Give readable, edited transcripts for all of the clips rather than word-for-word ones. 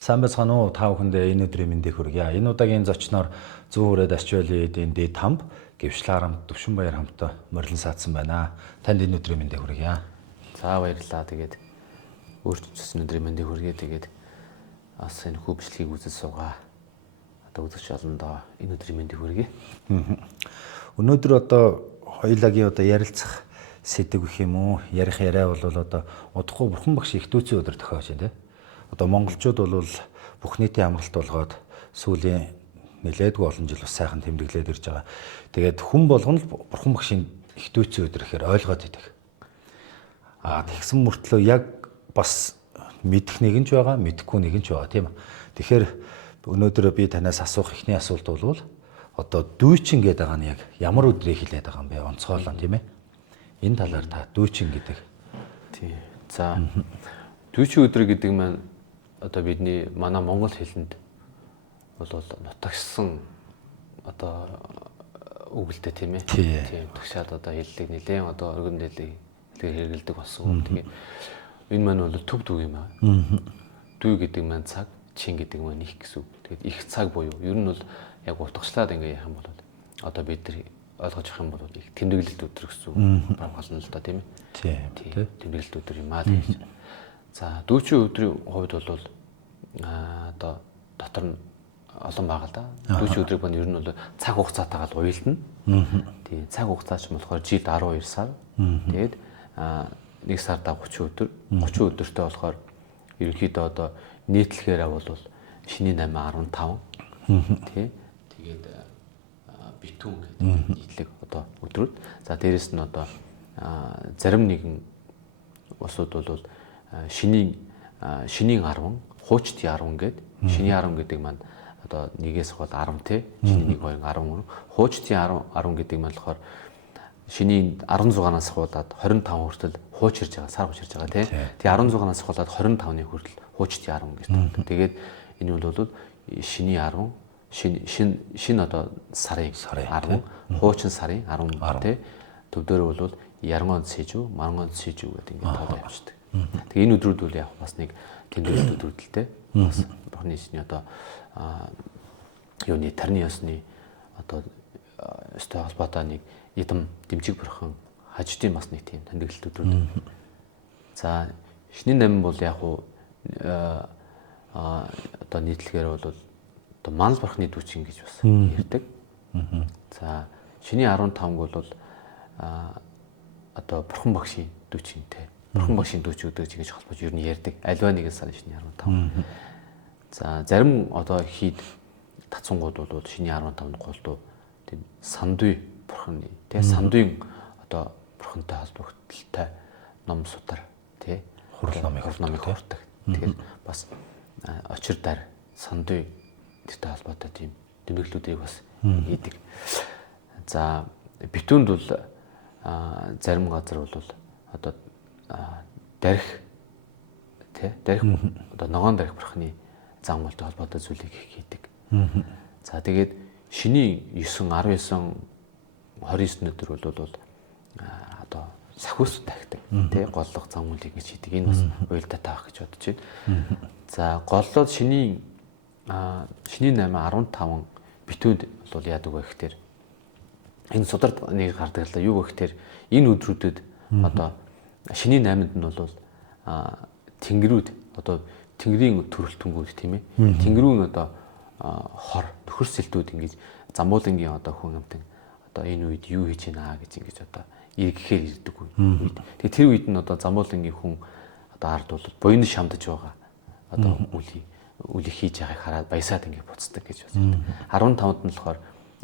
Сайн байцгаана уу та бүхэндээ энэ өдрийн мэндийг хүргье. Энэ удаагийн зочноор Зүүн хүрээд Ачааллын эдийн дэд хамт Гэвшил харамт Төвшинбаяр хамтаа морилон саадсан байна. Танд энэ өдрийн мэндийг хүргье. За баярлалаа. Тэгээд өөрчлөсөн өдрийн мэндийг хүргье. Тэгээд бас энэ хөвчлөгийг үзэж суугаа. Одоо үзэгч олондоо энэ өдрийн мэндийг хүргье. Өнөөдөр одоо хоёулагийн одоо ярилцах сэдв гэх юм уу? Ярих яриа бол одоо удахгүй бурхан багш их дүүцэн өдөр тохиож байна те. Одоо монголчууд бол бүх нийтийн амралт болгоод сүүлийн нэлээдгүй олон жил бас сайхан тэмдэглээд ирж байгаа. Тэгээд хүн болгоно л бурхан багшийн их дүүцэн өдөр гэхээр ойлгоод идэг. Тэгсэн мөртлөө яг бас мэдэх нэг нь ч байгаа, мэдэхгүй нэг нь ч байгаа тийм үү. Тэгэхээр өнөөдөр би танаас асуух ихний асуулт бол одоо дүүчин гэдэг байгаа нь яг ямар өдрийг хэлээд байгаа юм бэ? Онцгойлон тийм ээ. Энэ талаар та дүүчин гэдэг. Тий. За дүүчин өдөр гэдэг маань одоо бидний манай монгол хэлэнд бол нутагшсан одоо үгэлтэй тийм ээ. Тийм тагшаад одоо хэллэг нэлээд одоо өргөн дэлийг хэрэгэлдэг болсон. Тэгээ энэ маань бол төв дүү юм аа. Дүү гэдэг маань цаг, чин гэдэг маань их гэсэн үг. Тэгээд их цаг буюу ер нь бол яг утгачлаад ингээ яах юм бол одоо бид нар ойлгож авах юм бол их тэмдэглэлт өдөр гэсэн үг болно л да тийм ээ. Тийм. Тэмдэглэлт өдөр юм аа гэж. За дүүчин өдрийн хувьд бол одоо дотор нь олон байгаа л да. Дүүчин өдрийг бол ер нь бол цаг хугацаатайгаар уялдана. Тийм цаг хугацаач болохоор жилд 12 сар. Тэгээд 1 сардаа 30 өдөр. 30 өдөртөө болохоор ерөнхийдөө одоо нийтлэхээр бол шиний 8 15 тий. Тэгээд битүүн гэдэг нийтлэг одоо өдрүүд. За дээрэс нь одоо зарим нэгэн усуд бол шинийн 10 хуучдын 10 гэдэг шиний 10 гэдэг маань одоо нэгээс хол 10 тий шиний 1 2 10 хуучдын 10 гэдэг маань болохоор шиний 16-наас хуулаад 25 хүртэл хуучирж байгаа сар хуучирж байгаа тий. Тэгээ 16-наас хуулаад 25-ны хүртэл хуучдын 10 гэж байна. Тэгээд энэ бол шиний 10 шин одоо сарын 10 хуучин сарын 10 тий. Төвдөр бол яргон сэжүү, маргон сэжүү гэдэг ингээд тоолоо явчихдаг. Тэгээ энэ өдрүүд бол яг бас нэг тэмдэглэлт өдрүүд л те. Бас бурхны шний одоо юуны тарны ёсны одоо өстой холбоотой нэг эдэм дэмжиг бурхан хажидын бас нэг тийм тэмдэглэлт өдрүүд. За шний 8 бол яг уу одоо нийтлэгээр бол одоо манал бурхны дүүчин гэж бас ярьдаг. За шиний 15 бол одоо бурхан багшийн дүүчинтэй. Бурхан багшийн дүүчин өдөр гэж холбож ер нь ярьдаг. Альва нэгэн сарын шиний 15. За зарим одоо хийд татсангууд бол шиний 15-нд голдуу тийм сандуй бурханы тий сандуйн одоо бурхантай холбогдлолтой ном судар тий хурал номыг хурдаг. Тэгэхээр бас очир дар сандуй тэртэй холбоотой тийм тэмдэглэлүүдийг бас хийдэг. За битүүнд бол зарим газар бол одоо дарих тий дарих одоо ногоон дарих бурхны загмалтай холбоотой зүйлийг хийдэг. За тэгээд шиний 9 19 29 өдөр бол одоо сахиус тахдаг тий голлох загмалыг гэж хийдэг. Энэ бас уялдаа таах гэж бодож байна. За голлоод шиний 8 15 битүүнд бол яадаг вэ гэхээр энэ судард нэг гардаг л юу вэ гэхээр энэ өдрүүдэд одоо шиний 8-нд нь бол тэнгэрүүд одоо тэнгэрийн төрөлтөнгүүд тийм ээ. Тэнгэрүүн одоо хор нөхөр сэлтүүд ингэж замуулангийн одоо хүн амтан одоо энэ үед юу хийж байна гэж ингэж одоо эргэхээр ирдэг үед. Тэгээ тэр үед нь одоо замуулангийн хүн одоо ард бол буйн шамдаж байгаа. Одоо үлийг хийж байгааг хараад баясаад ингэ буцдаг гэж байна. 15-нд нь болохоор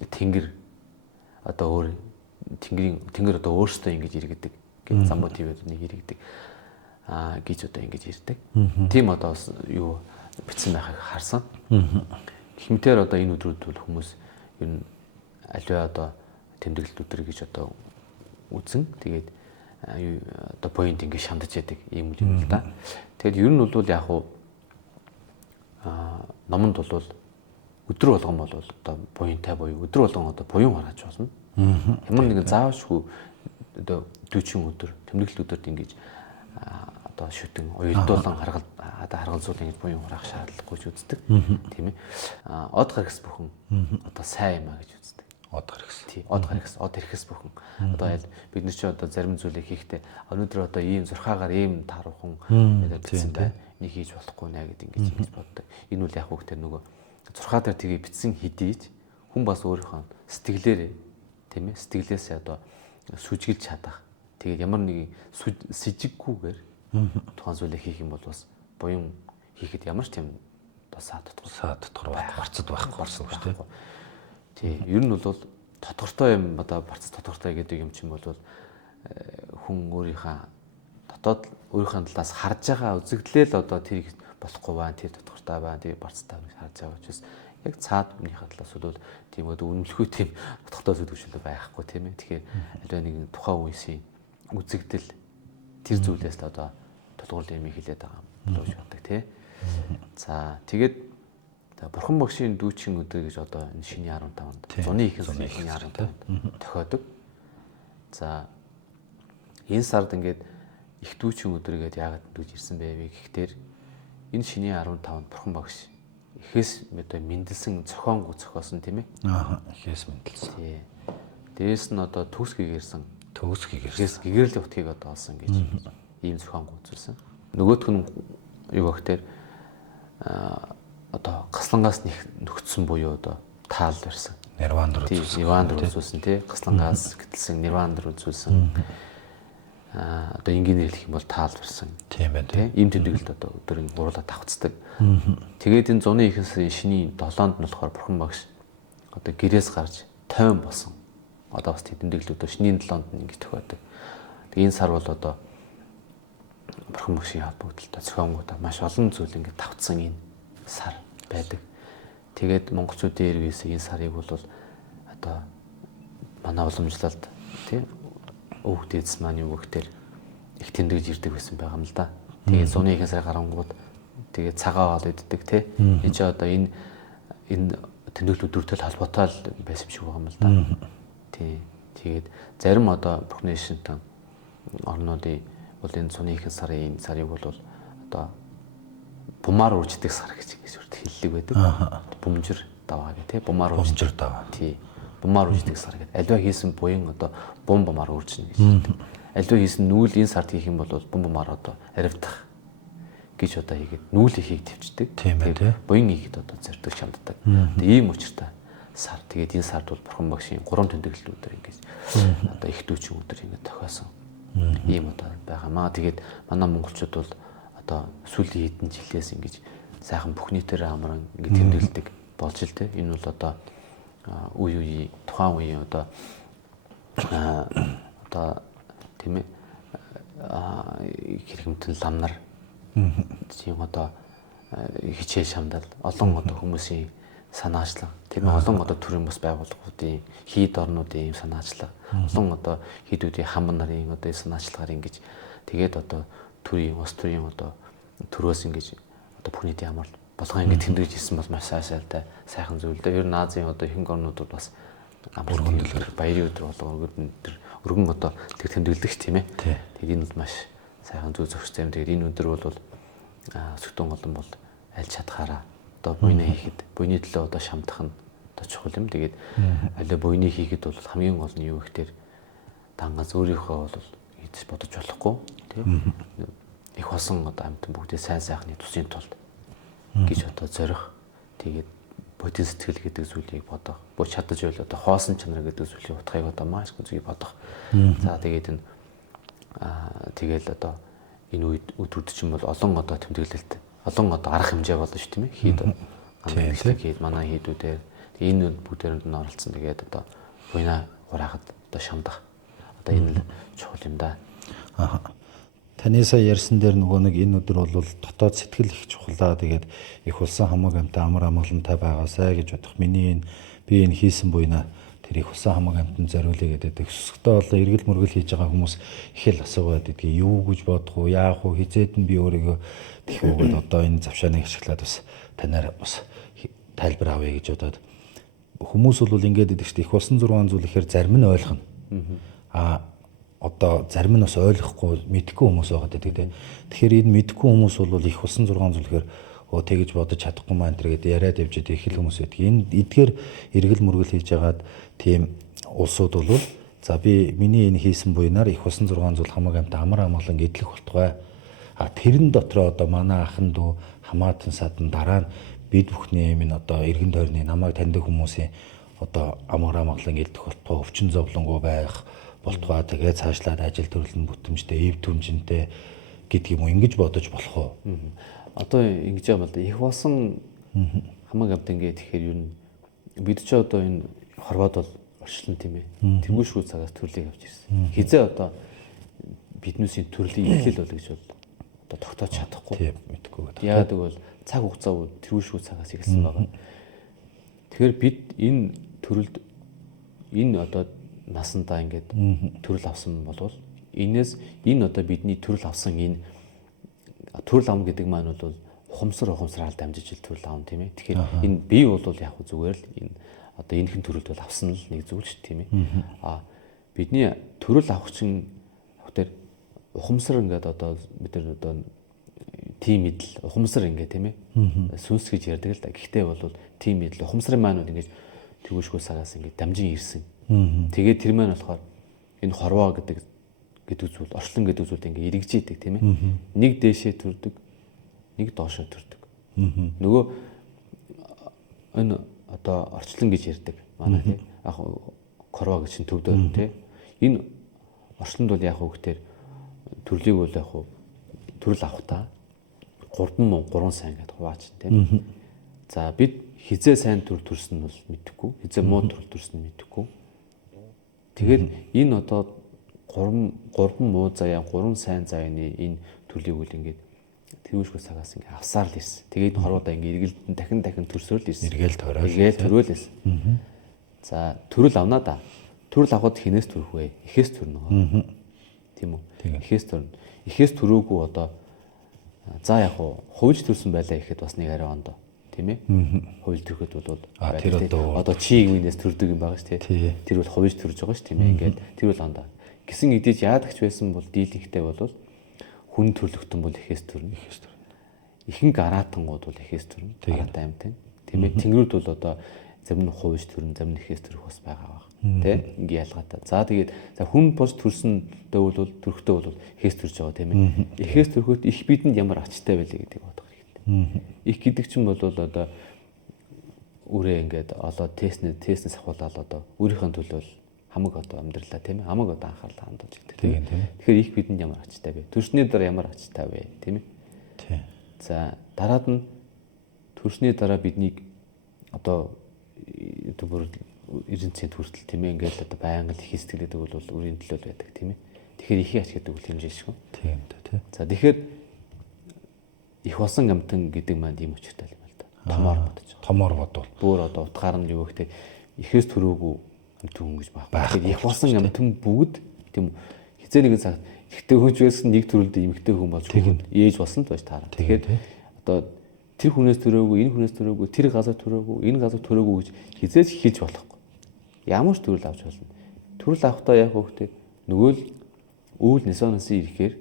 тэнгэр одоо өөр тэнгэр одоо өөртөө ингэж иргэдэг. Гэж замбуу твэд нэг иргэдэг. Гэж одоо ингэж ирдэг. Тийм одоо юу бичсэн байхыг харсан. Гэмтэр одоо энэ өдрүүд бол хүмүүс ер нь аливаа одоо тэмдэглэлт өдөр гэж одоо үзэн тэгээд одоо point ингэ шандаж яадаг юм л да. Тэгэд ер нь бол яг уу номонд бол өдөр болгон бол одоо буянтай буюу өдөр болгон одоо буян харааж болно. Ямар нэгэн заавшгүй одоо дүүчин өдөр тэмдэглэлт өдөрт ингэж одоо шүтэн уялдуулан гадаа харгал зүйл ингэж буян хураах шаардлагагүй ч үздэг. Тийм ээ. Од гарагс бүхэн одоо сайн юм а гэж үздэг. Од гарагс. Тий, од гарагс, од ирэхс бүхэн. Одоо яа бид нар чи одоо зарим зүйлийг хийхдээ өнөөдөр одоо ийм зурхаагаар ийм тааруухан бичсэн байна. Энийг хийж болохгүй нэ гэдэг ингэж боддог. Энэ үл яг хөөхтэй нөгөө зурхаа дээр тгийг бичсэн хэдийч хүн бас өөрийнхөө сэтгэлээрээ тийм ээ сэтгэлээсээ одоо сүжгэлж чадах. Тэгээд ямар нэг сэжиггүйгээр тухайн зүйлийг хийх юм бол бас буян хийхэд ямар ч тийм одоо саад дотор барцад байхгүй болсон шүү дээ. Тий, ер нь бол тодорхой юм одоо барцад тодорхой гэдэг юм чинь бол хүн өөрийнхөө дотоод өөрийнхөө талаас харж байгаа үзэгдлэл одоо тэрийг болохгүй байна, тэр тодорхой байна, тэр барцтай байна гэж харж байгаа учраас яг цаад өмнөхөө талаас бол тийм одоо үнэмлэхүй тийм тодорхой зүйлүүд байхгүй тийм ээ. Тэгэхээр аль нэг тухайн үеийн үзэгдэл тэр зүйлээс л одоо тулгуур юм хэлээд байгаа юм болов шүү дээ тий. За тэгээд Бурхан багшийн дүүчин өдөр гэж одоо энэ шиний 15-нд зуны ихэнх шиний 15-нд тохиодог. За энэ сард ингээд их дүүчин өдөр гэдээ яагаад дүүж ирсэн бэ гэхээр энэ шиний 15-нд Бурхан багш ихээс одоо мэндэлсэн зохиосон тийм ээ. Ихээс мэндэлсэн. Тий. Дээрээс нь одоо төгс гэгэрсэн гэгэрлийн утгыг одоо олсон гэж ийм зохион үзүүлсэн. Нөгөөх нь юу гэхээр одоо гаслангаас нөхцсөн буюу одоо таал барьсан. Нирванд руу үзүүлсэн тий. Гаслангаас гэтэлсэн нирванд руу үзүүлсэн. Одоо энгийнээр хэлэх юм бол таал барьсан. Тийм байна тий. Ийм тэмдэглэлд одоо өдрийн гурлаа давцдаг. Тэгээд энэ зуны ихэнх шиний 7-нд нь болохоор Бурхан багш одоо гэрээс гарч тойвон болсон. Одоо бас тэмдэглэлүүд шинийн 7-нд нь ингэж тохиодог. Тэгээд энэ сар бол одоо Бурхан багшийн холбогдлолтой зохиомгуудаа маш олон зүйл ингэ давцсан энэ сар байдаг. Тэгээд монголчуудын эргээс энэ сарыг бол одоо манай уламжлалд тий өвөг дээдс маань юу гэхээр их тэмдэглэж ирдэг байсан байгаа юм л да. Тэгээд зуны ихэнх сарын гарангууд тэгээд цагаа хоол иддэг тий. Энэ ч одоо энэ тэмдэглэлүүд дөрөвтэй холбоотой байсан юм шиг байгаа юм л да. Тий. Тэгээд зарим одоо Бурхны шинтэн орнуудын бол энэ зуны ихэнх сарын сарыг бол одоо бумаар үрждэг сар гэж хэллэг байдаг. Бөмжөр даваа гэх тий. Бумаар үрждэг даваа. Тий. Бумаар үрждэг сар гэдэг. Аливаа хийсэн буян одоо бумаар үржинэ гэж хэлдэг. Аливаа хийсэн нүүл энэ сард хийх юм бол бумаар одоо аривдах гэж одоо хийгээд нүүл ихийг төвчдөг. Тэгээд буян хийгээд одоо зорддог шамддаг. Тэгээд ийм учиртай сар. Тэгээд энэ сард бол Бурхан багшийн 3 тэмдэглэлүүдээр ингэж одоо их дүүчин өдөр ингэ тохиосон. Ийм одоо байгаамаа. Тэгээд манай монголчууд бол одоо сүүлийн хэдэн жилээс ингэж сайхан бүх нийтээр амран ингэ тэмдэглэдэг болж л те. Энэ бол одоо үе тухайн үеийн одоо тийм ээ хэрэгмтэн лам нар тийм одоо хичээл шамдал олон одоо хүмүүсийн санаачлаг тийм олон одоо төрийн бас байгууллагуудын хийд орнуудын ийм санаачлаг олон одоо хийдүүдийн хаман нарын одоо санаачлагаар ингэж тэгээд одоо төрийн ус төрийн одоо төрөөс ингэж одоо бүх нийтийн амар болгоо ингэ тэмдэглэж ирсэн бол маш сайшаалтай сайхан зүйл дээ. Ер нь Азийн одоо ихэнх орнуудад бас амар хөндлөлт баярын өдөр болго өргөн одоо тэр тэмдэглэдэг ш тийм ээ. Тэгээд энэ бол маш сайхан зүйл зохистой юм. Тэгээд энэ өдөр бол өсөлтөн голон бол аль чадхаараа одоо буйнаа хийхэд буйны төлөө одоо шамдах нь одоо чухал юм. Тэгээд аль буйны хийхэд бол хамгийн гол нь юу гэхээр дангаас өөрийнхөө бол хийж бодож болохгүй тийм их болсон одоо амьтан бүгдээ сайн сайхны тусын тулд гэж одоо зорих тэгээд бодит сэтгэл гэдэг зүйлийг бодох бо чадаж байл одоо хоосон чанар гэдэг зүйлийн утгыг одоо маш их үзье бодох. За тэгээд энэ тэгэл одоо энэ үдүүд чинь бол олон одоо тэмдэглэлт олон одоо арга хэмжээ болно шүү тийм ээ. Хийд хийд манай хийдүүдээр энэ бүгдээр нь оролцсон тэгээд одоо буйна хураахад одоо шамдах одоо энэ чухал юм да. Таны сая ярьсан дээр нөгөө нэг энэ өдөр бол дотоод сэтгэл их чухлаа. Тэгээд их улсан хамаг амьтан амар амгалантай байгаасай гэж бодох. Миний би энэ хийсэн буйна тэр их улсан хамаг амьтан зориулъя гэдэг. Өсөлтөө болоо эргэл мөргөл хийж байгаа хүмүүс их л асуугаад гэдгийг юу гэж бодох уу, яах уу, хизээд нь би өөрийгөө тэх үгээд одоо энэ завшааныг ашиглаад бас танаар бас тайлбар авъя гэж бодоод хүмүүс бол ингэж гэдэг чинь их улсан 6 зүйл ихээр зарим нь ойлгоно. одоо зарим нь бас ойлгохгүй мэдэхгүй хүмүүс байгаа гэдэг тийм. Тэгэхээр энэ мэдэхгүй хүмүүс бол их болсон 600 гэхээр тэгэж бодож чадахгүй маань тэр гэдэг яриад явж байгаа их л хүмүүс байдаг. Энэ эдгээр эргэл мөргөл хийж ягаад тийм улсууд бол за би миний энэ хийсэн буйнаар их болсон 600 хамаг амт амар амгалан эдлэх болтугай. А тэрэн дотроо одоо манай ахын дүү хамаатан садан дараа нь бид бүхний минь одоо эргэн тойрны намайг таньдаг хүмүүсийн одоо амар амгалан эдлэх болтугай өвчин зовлонгуй байх болтугай тэгээд цаашлаад ажил төрөлн бүтэмжтэй эв түнжинтэй гэдэг юм уу ингэж бодож болох уу? Одоо ингэж юм бол их болсон хамаг амт ингээд тэгэхээр юу н бид ч одоо энэ хорвоод бол орчлон тийм ээ. Тэргүүшгүй цагаас төрлийг авч ирсэн. Хизээ одоо биднүүсийн төрлийн эхлэл бол гэж бол одоо тогтоож чадахгүй. Тийм мэдгүй гэдэг. Яагаад гэвэл цаг хугацаа тэргүүшгүй цагаас эхэлсэн байгаа. Тэгэхээр бид энэ төрөлд энэ одоо насандаа ингээд төрөл авсан болвол энэс энэ одоо бидний төрөл авсан энэ төрөл авна гэдэг маань бол ухамсараар дамжиж ил төрөл авна тийм ээ. Тэгэхээр энэ бий бол яг зүгээр л энэ одоо энэхэн төрөлд бол авсан л нэг зүйл ч тийм ээ. Бидний төрөл авах чинь тэр ухамсар ингээд одоо бид нар одоо тим мэдл ухамсар ингээд тийм ээ. Сүнс гэж ярьдаг л да. Гэхдээ бол тим мэдл ухамсарын маань бол ингээд тэргүүшгүй цагаас ингээд дамжин ирсэн. Тэгээд тэр маань болохоор энэ хорвоо гэдэг зүйл орчлон гэдэг зүйл ингээд эргэж идэг тийм ээ. Нэг дээшээ төрдөг, нэг доошоо төрдөг. Нөгөө энэ одоо орчлон гэж ярьдаг манай тийм яг хорвоо гэж чинь төвдөр тийм. Энэ орчлонд бол яг хөвгтэр төрлийг бол яг төрөл авахтаа 3 сайн гэдэг хуваач тийм. За бид хизээ сайн төрөл төрсөн нь бол мэдэхгүй, хизээ муу төрөл төрсөн нь мэдэхгүй. Тэгэхээр энэ одоо 3 муу заяа, 3 сайн заяаны энэ төрлийг үл ингээд тэрүүшгүй цагаас ингээд авсаар л ирсэн. Тэгээд хорвоодаа ингээд эргэлдэн дахин төрсөөр л ирсэн. Эргээл төрөөл ирсэн. За төрөл авнаа да. Төрөл авахд хинээс төрөх вэ? Эхээс төрнө. Тийм үү? Эхээс төрнө. Эхээс төрөөгүй одоо за яг хувьж төрсэн байлаа гэхэд бас нэг арай ондоо. Тийм ээ? Хувьж төрөхөд бол тэр одоо чи гинээс төрдөг юм байгаа шүү тий. Тэр бол хувьж төрж байгаа шүү тийм ээ. Ингээд тэр бол ондоо. Гисэн эдэж яадагч байсан бол дийлэнхтэй бол хүн төрлөختөн бол эхээс төрнө. Ихэнх араатангууд бол эхээс төрнө. Араатай амьтан. Тийм ээ? Тэнгэрүүд бол одоо зарим нь хувьж төрнө, зарим нь эхээс төрөх бас байгаа баг. Тэ? Ингээ ялгаатай. За тэгээд хүн бос төрсөндөө бол төрөхтэй бол эхээс төрж байгаа тийм ээ. Эхээс төрөхөд их бидэнд ямар ачтай байлээ гэдэг бодох хэрэгтэй. Их гэдэг чинь бол одоо үрээ ингээд олоо тестнээс авахлаа одоо өөрийнхөө төлөө хамаг одоо амьдралаа тийм ээ. Хамаг одоо анхаарлаа хандуулж идэг тийм ээ. Тэгэхээр их бидэнд ямар ачтай вэ? Төрсний дараа ямар ачтай вэ тийм ээ. Тийм. За дараад нь төрсний дараа биднийг одоо бүр 90% хүртэл тийм ээ ингээд одоо байнга л их сэтгэлээдэг бол үрийн төлөө байдаг тийм ээ. Тэгэхээр их ач гэдэг үл хэмжээ шүү. Тийм тийм. За тэгэхээр их болсон амтан гэдэг маань ийм учиртай юм л да. Томоор бодож. Томоор бодвол Бүр одоо утгаар нь юу гэхтэй ихээс төрөөгүй амтан хүн гэж байна. Тэгэхээр их болсон амтан бүгд тийм хизээ нэгэн цаг ихтэй хүч байсан нэг төрөлд эмэгтэй хүн бол ээж болсон л байж таарна. Тэгэхээр одоо тэр хүнээс төрөөгүй, энэ хүнээс төрөөгүй, тэр газар төрөөгүй, энэ газар төрөөгүй гэж хизээж хийж болохгүй. Ямар ч төрөл авч болно. Төрөл авахдаа яг хөөхтэй нөгөө л өвөл нисоносын ирэхээр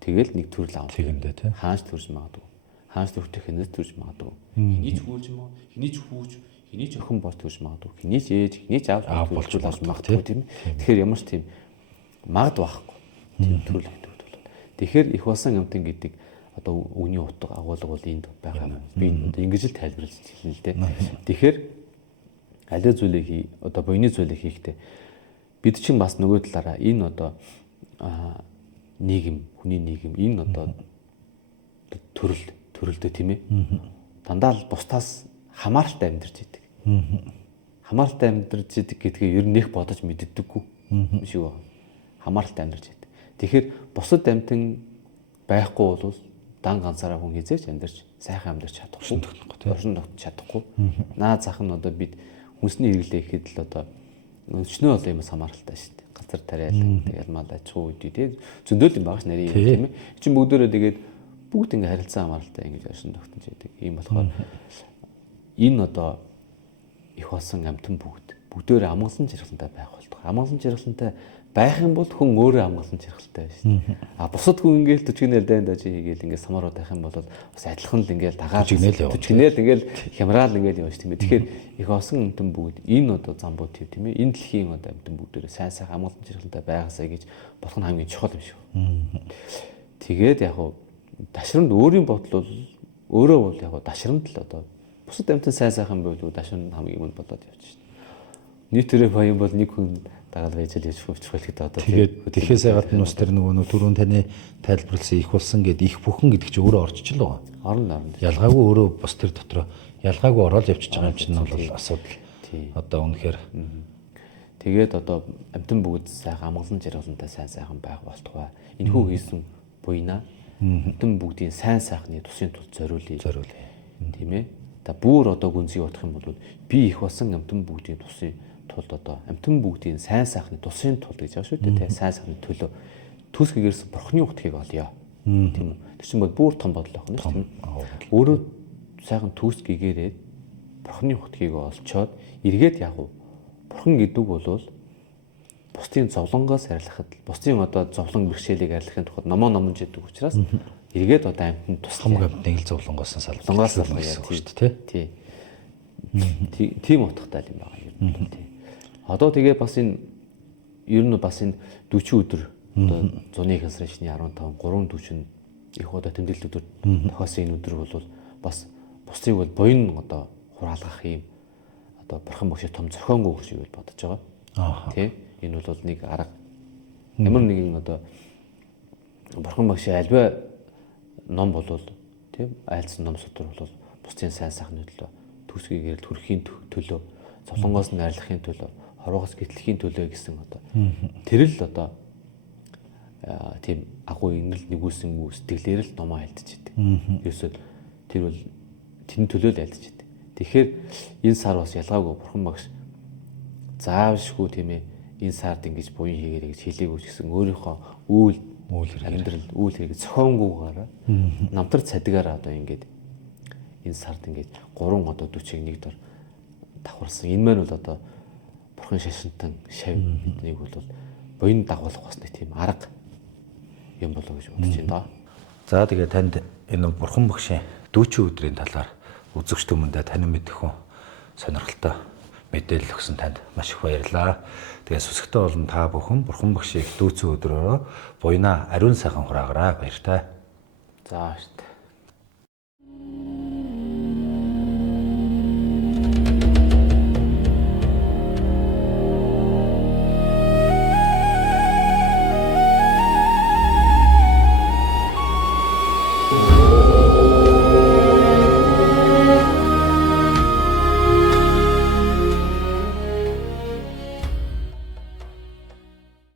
тэгэл нэг төрөл авах. Тэгэндээ тий. Хаанч төрж магадгүй. Хаанч төрөлтөх хинээс төрж магадгүй. Хиний ч хүүлж маа, хиний ч хүүч, хиний ч охин бос төрж магадгүй. Хиний ч ээж, хиний ч аав болж магадгүй тийм. Тэгэхээр ямар ч тийм магад байхгүй. Тийм төрөл гэдэг бол. Тэгэхээр их болсон амтан гэдэг одоо үгний утга агуулга бол энд байгаа юм. Би одоо ингэж л тайлбарлаж хэлнэ л дээ. Тэгэхээр аливаа зүйлийг одоо буйны зүйлийг хийхдээ бид чинь бас нөгөө талаараа энэ одоо нийгэм, хүний нийгэм энэ одоо төрөлдөө тийм ээ. Дандаа л бусдаас хамааралтай амьдарч идэг. Хамааралтай амьдарч идэг гэдгээ ер нь их бодож мэддэггүй юм шиг байна. Хамааралтай амьдарч идэг. Тэгэхээр бусад амьтан байхгүй бол дан ганцаараа хүн хизээч амьдарч сайхан амьдарч чадахгүй. Оршин тогтож чадахгүй. Наад зах нь одоо бид хүнсний хэрэглээ ихэд л одоо өчнөө бол юмс хамааралтай шүү дээ. Газар тариалан тэгэл мал аж ахуй үүдээ тий зөндөөл юм багш нарийн юм тийм ээ. Чин бүгдөө тэгээд бүгд ингээ харилцан хамааралтай ингэж оршин тогтож байдаг. Ийм болохоор энэ одоо их болсон амтан бүгдээр амгалан жаргалтай байх болдог. Амгалан жаргалтай байх юм бол хүн өөрөө хамгаалсан чирхалтай байна шүү дээ. А бусад хүн ингээл төчгнэл дайндаа чи хийгээл ингээд самарууд байх юм бол бас адилхан л ингээл дагаад төчгнэл ингээл хямраал ингээл явж тийм ээ. Тэгэхээр их олон амтан бүгд энэ одоо замбуу тийм ээ. Энэ дэлхийн одоо амтан бүгдээрээ сайн сайн хамгаалсан чирхалтай байгаасаа гэж болох нь хамгийн чухал юм шүү. Тэгээд яг хуу дашрамд өөрийн бодол бол өөрөө бол яг хуу дашрамд л одоо бусад амтан сайн сайхан байвал дашрамд хамгийн өмнө бодоод явж шин. Нийтээрээ баян бол нэг хүн дагаад байж л яж хөвчрөх гэдэг одоо тэгээд тэхээсээ гадна ус тэр нөгөө түрүүн таны тайлбарласан их болсон гэдэг их бүхэн гэдэг чинь өөрөө орчиж л байгаа. Орно. Ялгаагүй өөрөө бас тэр дотроо ялгаагүй ороод явчихж байгаа юм чинь бол асуудал. Одоо үнэхээр тэгээд одоо амтан бүгд сайхан амгалан жаргалантай сайн сайхан байх болтугай. Энэхүү хийсэн буйнаа амтан бүгдийн сайн сайхны тусын тул зориулъя. Тийм ээ. Та бүр одоо гүнзгий бодох юм бол би их болсон амтан бүгдийн тусын тулд одоо амтан бүгдийн сайн сайхны тусын тулд гэж байгаа шүү дээ. Сайн сайхны төлөө төс гэгэрсэн бурхны утгыг олъё. Тийм үү. Тэр чинь бүр том бодол байна шүү дээ. Өөрөө сайхан төс гэгэрээд бурхны утгыг олцоод эргээд яг уу бурхан гэдэг бол бусдын зовлонгоос арилгахад бусдын одоо зовлон бэрхшээлийг арилгахын тулд номон жидэг учраас эргээд одоо амтнд туслах амтныг л зовлонгоос салгах гэсэн үг шүү дээ. Тийм утгатай юм байна ер нь. Одоо тэгээ бас энэ ер нь бас энэ 40 өдөр одоо зуны их сарын шний 15 3:40 их удаа тэмдэглэл өдөр тохиосон энэ өдөр бол бас бусдыг бол буян одоо хураалгах юм одоо бурхан багш том зохионгүй гэж юу бодож байгаа. Тэ энэ бол нэг арга ямар нэгэн одоо бурхан багш альва ном болвол тийм айлцсан ном сутар бол бусдын сайн сайхны төлөө төсгийгээр төрөхийн төлөө зовлонгоос нь арилгахын төлөө хорвоос гэтлэхийн төлөө гэсэн одоо тэр л одоо тийм агуу инэрл нэгүүлсэн сэтгэлээр л номоо альдж идэг. Ерөөсөө тэр бол тэрний төлөө л альдж идэг. Тэгэхээр энэ сар бас ялгаагүй бурхан багш заавшгүй тийм ээ энэ сард ингэж буян хийгээрэй гэж хэлээгүй ч гэсэн өөрийнхөө үйл амьдрал үйл хэрэг зохионгүйгээр намтар цадигаар одоо ингэж энэ сард ингэж 3 одоо 40-ыг нэг дор давхарсан. Энэ маань бол одоо бурхан шашинтан шав биднийг бол буян дагуулах бас нэг тийм арга юм болоо гэж бодож байна. За тэгээ танд энэ бурхан багшийн 40 өдрийн талаар үзэгч түмэндээ танин мэдэх хүн сонирхолтой мэдээлэл өгсөн танд маш их баярлалаа. Тэгээ сүсгтээ болон та бүхэн бурхан багшийг дүүцэн өдрөөрөө буйнаа ариун сайхан хураагараа баяртай. За